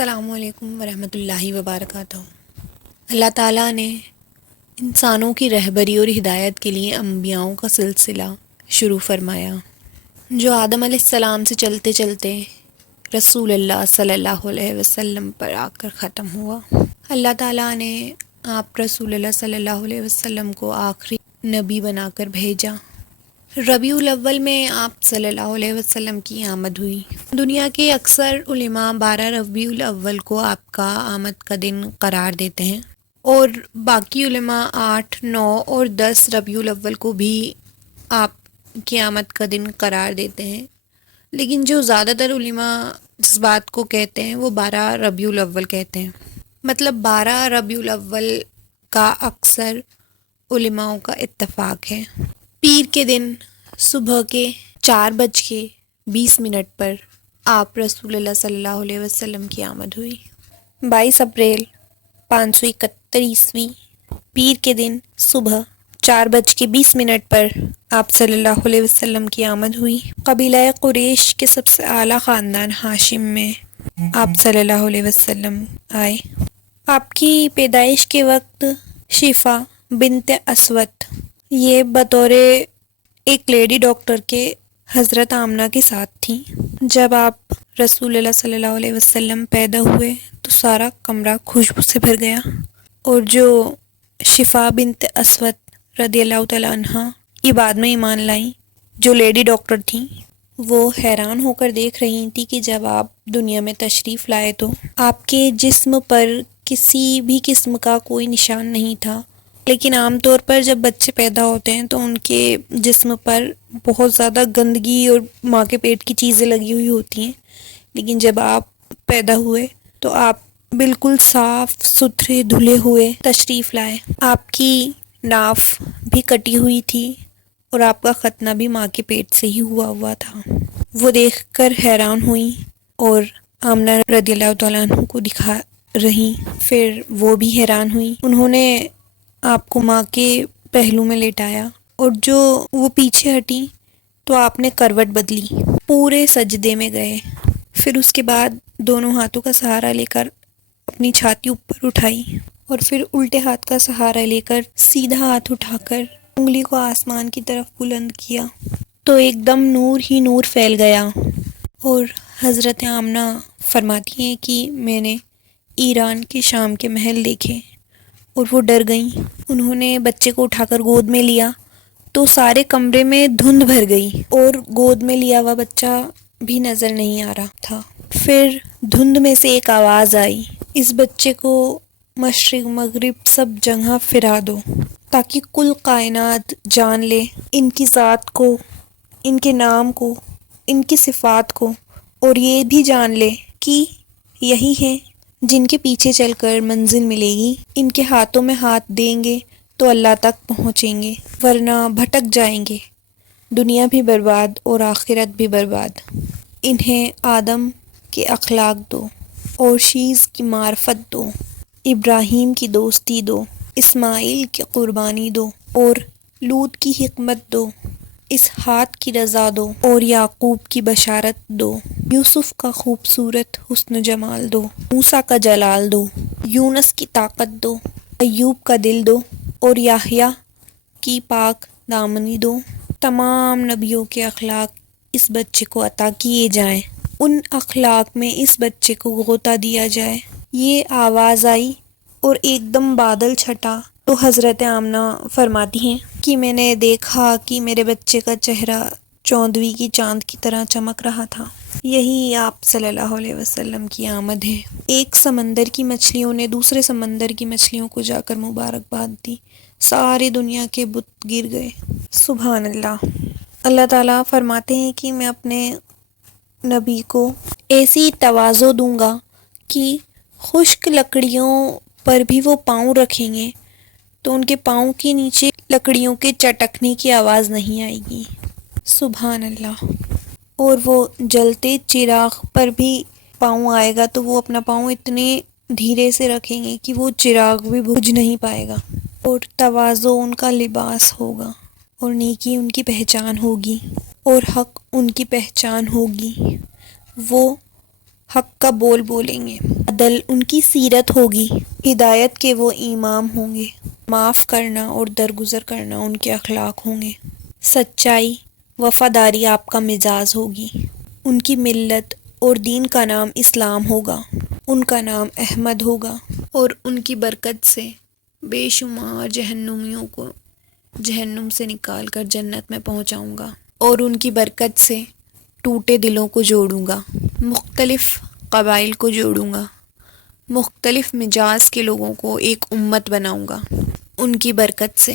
السلام علیکم ورحمۃ اللہ وبرکاتہ۔ اللہ تعالیٰ نے انسانوں کی رہبری اور ہدایت کے لیے انبیاؤں کا سلسلہ شروع فرمایا، جو آدم علیہ السلام سے چلتے چلتے رسول اللہ صلی اللہ علیہ وسلم پر آ کر ختم ہوا۔ اللہ تعالیٰ نے آپ رسول اللہ صلی اللہ علیہ وسلم کو آخری نبی بنا کر بھیجا۔ ربیع الاول میں آپ صلی اللہ علیہ وسلم کی آمد ہوئی۔ دنیا کے اکثر علماء 12 ربیع الاول کو آپ کا آمد کا دن قرار دیتے ہیں، اور باقی علماء 8، 9 اور 10 ربیع الاول کو بھی آپ کی آمد کا دن قرار دیتے ہیں، لیکن جو زیادہ تر علماء جس بات کو کہتے ہیں وہ 12 ربیع الاول کہتے ہیں۔ مطلب 12 ربیع الاول کا اکثر علماء کا اتفاق ہے۔ پیر کے دن صبح کے 4:20 پر آپ رسول اللہ صلی اللہ علیہ وسلم کی آمد ہوئی۔ 22 اپریل 571 عیسوی پیر کے دن صبح 4:20 پر آپ صلی اللہ علیہ وسلم کی آمد ہوئی۔ قبیلہ قریش کے سب سے اعلیٰ خاندان ہاشم میں آپ صلی اللہ علیہ وسلم آئے۔ آپ کی پیدائش کے وقت شفا بنت اسود یہ بطور ایک لیڈی ڈاکٹر کے حضرت آمنہ کے ساتھ تھیں۔ جب آپ رسول اللہ صلی اللہ علیہ وسلم پیدا ہوئے تو سارا کمرہ خوشبو سے بھر گیا، اور جو شفا بنت اسود رضی اللہ تعالیٰ عنہ یہ بعد میں ایمان لائیں، جو لیڈی ڈاکٹر تھیں، وہ حیران ہو کر دیکھ رہی تھی کہ جب آپ دنیا میں تشریف لائے تو آپ کے جسم پر کسی بھی قسم کا کوئی نشان نہیں تھا، لیکن عام طور پر جب بچے پیدا ہوتے ہیں تو ان کے جسم پر بہت زیادہ گندگی اور ماں کے پیٹ کی چیزیں لگی ہوئی ہوتی ہیں، لیکن جب آپ پیدا ہوئے تو آپ بالکل صاف ستھرے دھلے ہوئے تشریف لائے۔ آپ کی ناف بھی کٹی ہوئی تھی اور آپ کا ختنہ بھی ماں کے پیٹ سے ہی ہوا تھا۔ وہ دیکھ کر حیران ہوئیں اور آمنہ رضی اللہ تعالیٰ عنہ کو دکھا رہی، پھر وہ بھی حیران ہوئیں۔ انہوں نے آپ کو ماں کے پہلو میں لیٹایا، اور جو وہ پیچھے ہٹی تو آپ نے کروٹ بدلی، پورے سجدے میں گئے، پھر اس کے بعد دونوں ہاتھوں کا سہارا لے کر اپنی چھاتی اوپر اٹھائی، اور پھر الٹے ہاتھ کا سہارا لے کر سیدھا ہاتھ اٹھا کر انگلی کو آسمان کی طرف بلند کیا تو ایک دم نور ہی نور پھیل گیا۔ اور حضرت آمنہ فرماتی ہیں کہ میں نے ایران کے شام کے محل دیکھے اور وہ ڈر گئیں۔ انہوں نے بچے کو اٹھا کر گود میں لیا تو سارے کمرے میں دھند بھر گئی اور گود میں لیا ہوا بچہ بھی نظر نہیں آ رہا تھا۔ پھر دھند میں سے ایک آواز آئی، اس بچے کو مشرق مغرب سب جگہ پھرا دو تاکہ کل کائنات جان لے ان کی ذات کو، ان کے نام کو، ان کی صفات کو، اور یہ بھی جان لے کہ یہی ہیں جن کے پیچھے چل کر منزل ملے گی۔ ان کے ہاتھوں میں ہاتھ دیں گے تو اللہ تک پہنچیں گے، ورنہ بھٹک جائیں گے، دنیا بھی برباد اور آخرت بھی برباد۔ انہیں آدم کے اخلاق دو اور شیز کی معرفت دو، ابراہیم کی دوستی دو، اسماعیل کی قربانی دو اور لوط کی حکمت دو، اسحاق کی رضا دو اور یعقوب کی بشارت دو، یوسف کا خوبصورت حسن جمال دو، موسیٰ کا جلال دو، یونس کی طاقت دو، ایوب کا دل دو اور یحییٰ کی پاک دامنی دو۔ تمام نبیوں کے اخلاق اس بچے کو عطا کیے جائیں، ان اخلاق میں اس بچے کو غوطہ دیا جائے۔ یہ آواز آئی اور ایک دم بادل چھٹا تو حضرت آمنہ فرماتی ہیں کہ میں نے دیکھا کہ میرے بچے کا چہرہ 14ویں کی چاند کی طرح چمک رہا تھا۔ یہی آپ صلی اللہ علیہ وسلم کی آمد ہے۔ ایک سمندر کی مچھلیوں نے دوسرے سمندر کی مچھلیوں کو جا کر مبارکباد دی، ساری دنیا کے بت گر گئے۔ سبحان اللہ۔ اللہ تعالیٰ فرماتے ہیں کہ میں اپنے نبی کو ایسی تواضع دوں گا کہ خشک لکڑیوں پر بھی وہ پاؤں رکھیں گے تو ان کے پاؤں کے نیچے لکڑیوں کے چٹکنے کی آواز نہیں آئے گی۔ سبحان اللہ۔ اور وہ جلتے چراغ پر بھی پاؤں آئے گا تو وہ اپنا پاؤں اتنے دھیرے سے رکھیں گے کہ وہ چراغ بھی بجھ نہیں پائے گا، اور تواضع ان کا لباس ہوگا، اور نیکی ان کی پہچان ہوگی، اور حق ان کی پہچان ہوگی۔ وہ حق کا بول بولیں گے، عدل ان کی سیرت ہوگی، ہدایت کے وہ امام ہوں گے، معاف کرنا اور درگزر کرنا ان کے اخلاق ہوں گے، سچائی وفاداری آپ کا مزاج ہوگی، ان کی ملت اور دین کا نام اسلام ہوگا، ان کا نام احمد ہوگا، اور ان کی برکت سے بے شمار جہنمیوں کو جہنم سے نکال کر جنت میں پہنچاؤں گا، اور ان کی برکت سے ٹوٹے دلوں کو جوڑوں گا، مختلف قبائل کو جوڑوں گا، مختلف مجاز کے لوگوں کو ایک امت بناؤں گا ان کی برکت سے۔